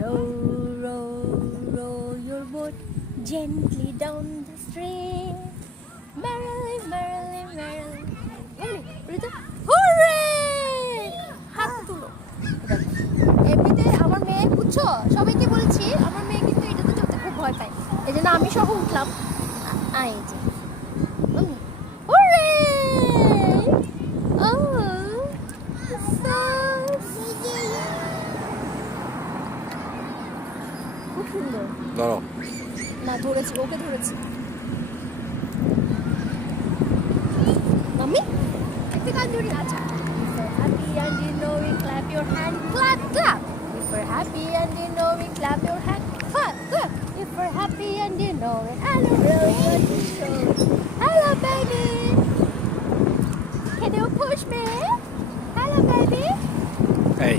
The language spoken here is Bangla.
Row, row, row your boat gently down the stream. Merrily, merrily, merrily. Hooray! হাত তুলো। এমনিতে আমার মেয়ে বুঝছো, সবাইকে বলেছি আমার মেয়ে কিন্তু এটাতে চড়তে খুব ভয় পায়, এই জন্য আমি সহ উঠলাম। এই যে হুররে! খুব সুন্দর। দাঁড়াও, না ধরেছি, ওকে ধরেছি। মাম্মি একটা গান ধরি। আচ্ছা, happy and you know it, clap your hand, clap clap. If we're happy and you know it, clap your hand, clap clap. If we're happy and you know it, I don't really want to show. Hello baby, can you push me? Hello baby. এই